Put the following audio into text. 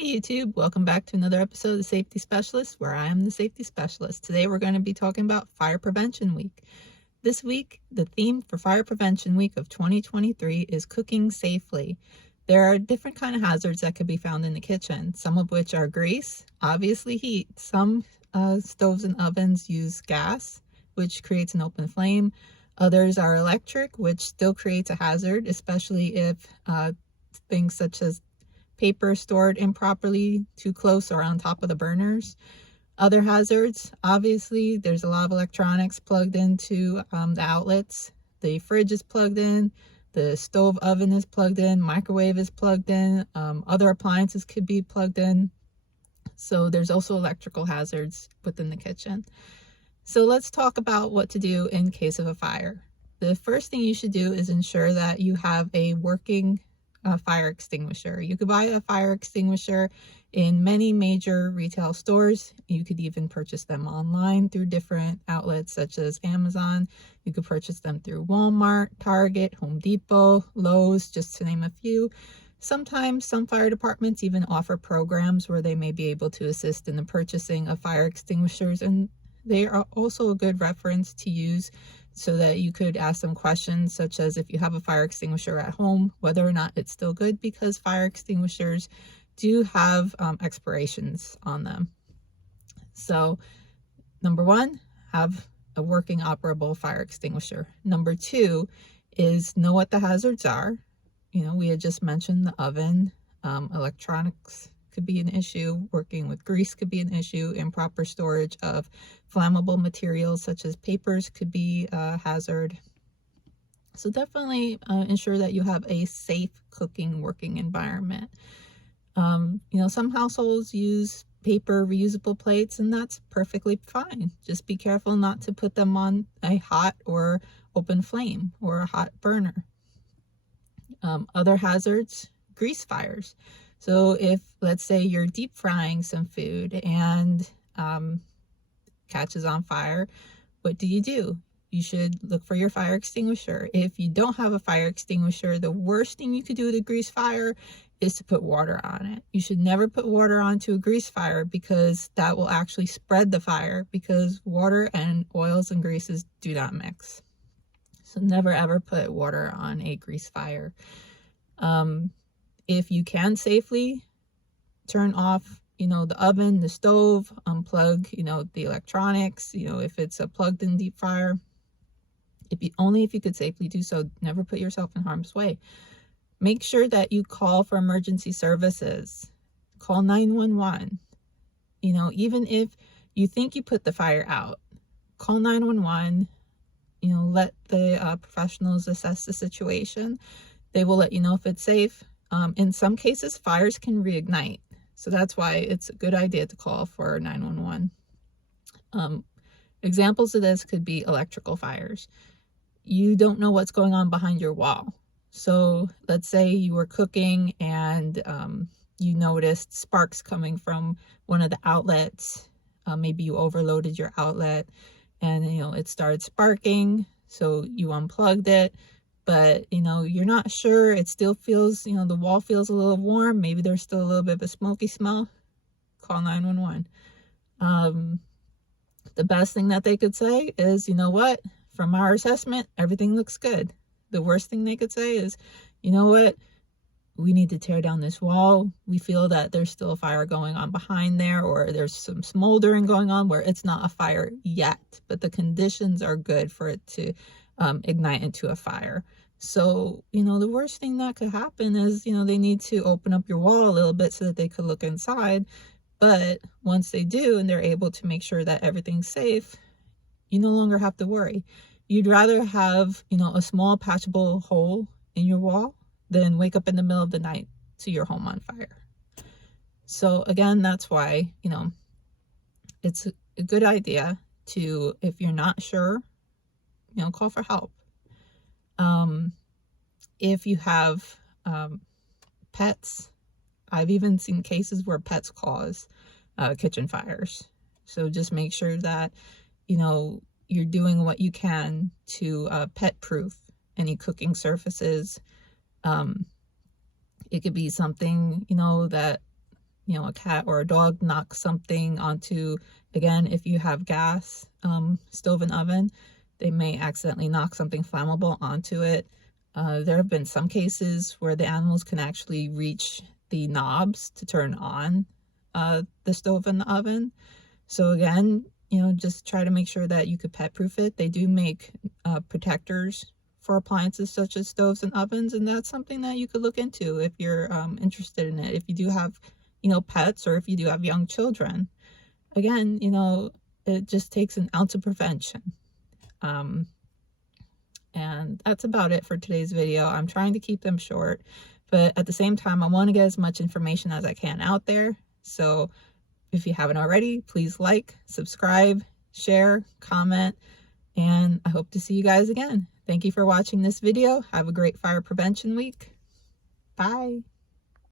Hey YouTube, welcome back to another episode of The Safety Specialist, where I am the safety specialist. Today we're going to be talking about Fire Prevention Week. This week, the theme for Fire Prevention Week of 2023 is cooking safely. There are different kind of hazards that could be found in the kitchen, some of which are grease, obviously heat. Some stoves and ovens use gas, which creates an open flame. Others are electric, which still creates a hazard, especially if things such as paper stored improperly, too close or on top of the burners. Other hazards, obviously, there's a lot of electronics plugged into the outlets. The fridge is plugged in, the stove oven is plugged in, microwave is plugged in, other appliances could be plugged in. So there's also electrical hazards within the kitchen. So let's talk about what to do in case of a fire. The first thing you should do is ensure that you have a working fire extinguisher. You could buy a fire extinguisher in many major retail stores. You could even purchase them online through different outlets such as Amazon. You could purchase them through Walmart, Target, Home Depot, Lowe's, just to name a few. Sometimes some fire departments even offer programs where they may be able to assist in the purchasing of fire extinguishers, and they are also a good reference to use so that you could ask them questions such as if you have a fire extinguisher at home, whether or not it's still good, because fire extinguishers do have expirations on them. So number one, have a working operable fire extinguisher. Number two is know what the hazards are. You know, we had just mentioned the oven, electronics could be an issue, working with grease could be an issue, improper storage of flammable materials such as papers could be a hazard. So definitely ensure that you have a safe cooking working environment. Some households use paper reusable plates, and that's perfectly fine. Just be careful not to put them on a hot or open flame or a hot burner. Other hazards, grease fires. So if, let's say, you're deep frying some food and catches on fire, what do? You should look for your fire extinguisher. If you don't have a fire extinguisher, the worst thing you could do with a grease fire is to put water on it. You should never put water onto a grease fire, because that will actually spread the fire, because water and oils and greases do not mix. So never ever put water on a grease fire. If you can safely turn off, the oven, the stove, unplug, the electronics, if it's a plugged in deep fryer, only if you could safely do so, never put yourself in harm's way. Make sure that you call for emergency services. Call 911. Even if you think you put the fire out, call 911. Let the professionals assess the situation. They will let you know if it's safe. In some cases, fires can reignite. So that's why it's a good idea to call for 911. Examples of this could be electrical fires. You don't know what's going on behind your wall. So let's say you were cooking and you noticed sparks coming from one of the outlets. Maybe you overloaded your outlet and it started sparking, so you unplugged it, but you're not sure, it still feels, the wall feels a little warm, maybe there's still a little bit of a smoky smell. Call 911. The best thing that they could say is, what, from our assessment, everything looks good. The worst thing they could say is, what, we need to tear down this wall. We feel that there's still a fire going on behind there, or there's some smoldering going on where it's not a fire yet, but the conditions are good for it to ignite into a fire. So, the worst thing that could happen is, they need to open up your wall a little bit so that they could look inside. But once they do and they're able to make sure that everything's safe, you no longer have to worry. You'd rather have, a small patchable hole in your wall than wake up in the middle of the night to your home on fire. So again, that's why, it's a good idea to, if you're not sure, call for help. If you have pets, I've even seen cases where pets cause kitchen fires. So just make sure that, you're doing what you can to pet-proof any cooking surfaces. It could be something, that, a cat or a dog knocks something onto, again, if you have gas, stove and oven, they may accidentally knock something flammable onto it. There have been some cases where the animals can actually reach the knobs to turn on the stove and the oven. So again, just try to make sure that you could pet proof it. They do make protectors for appliances such as stoves and ovens, and that's something that you could look into if you're interested in it. If you do have, pets, or if you do have young children. Again, it just takes an ounce of prevention. And that's about it for today's video. I'm trying to keep them short, but at the same time, I want to get as much information as I can out there. So if you haven't already, please like, subscribe, share, comment, and I hope to see you guys again. Thank you for watching this video. Have a great fire prevention week. Bye.